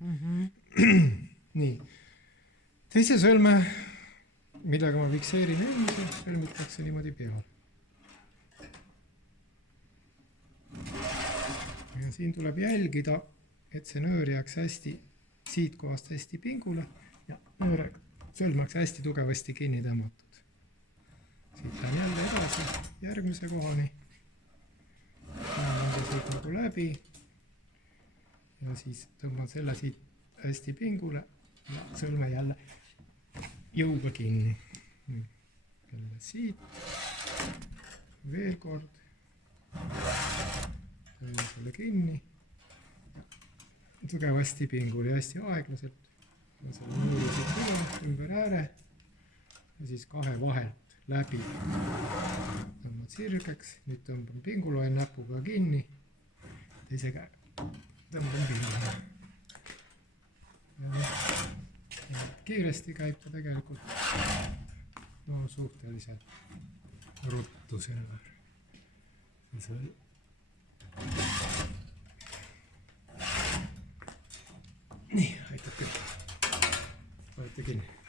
nii, teise sõlme, millega ma fikseerin eelmise, sõlmitakse niimoodi peale. Ja siin tuleb jälgida, et see nöör jääks hästi siit kohast hästi pingule ja nööre sõlmaks hästi tugevasti kinni tõmmatud. Siit lähen jälle edasi järgmise kohani. Siit nagu läbi ja siis tõmban selle siit hästi pingule ja sõlme jälle jõuga kinni. Jälle siit, veel kord, tõmban selle kinni, tugevasti pingule ja hästi aeglaselt. Selle nööri siit üle, ümber ääre ja siis kahe vahelt läbi. Tõmban sirgeks, nüüd tõmban pingule, hoian näpuga kinni, teise käega tõmban pingule. Ja kiiresti käib ta tegelikult suhteliselt ruttu selle. Nii, aitab küll. Võite kinni.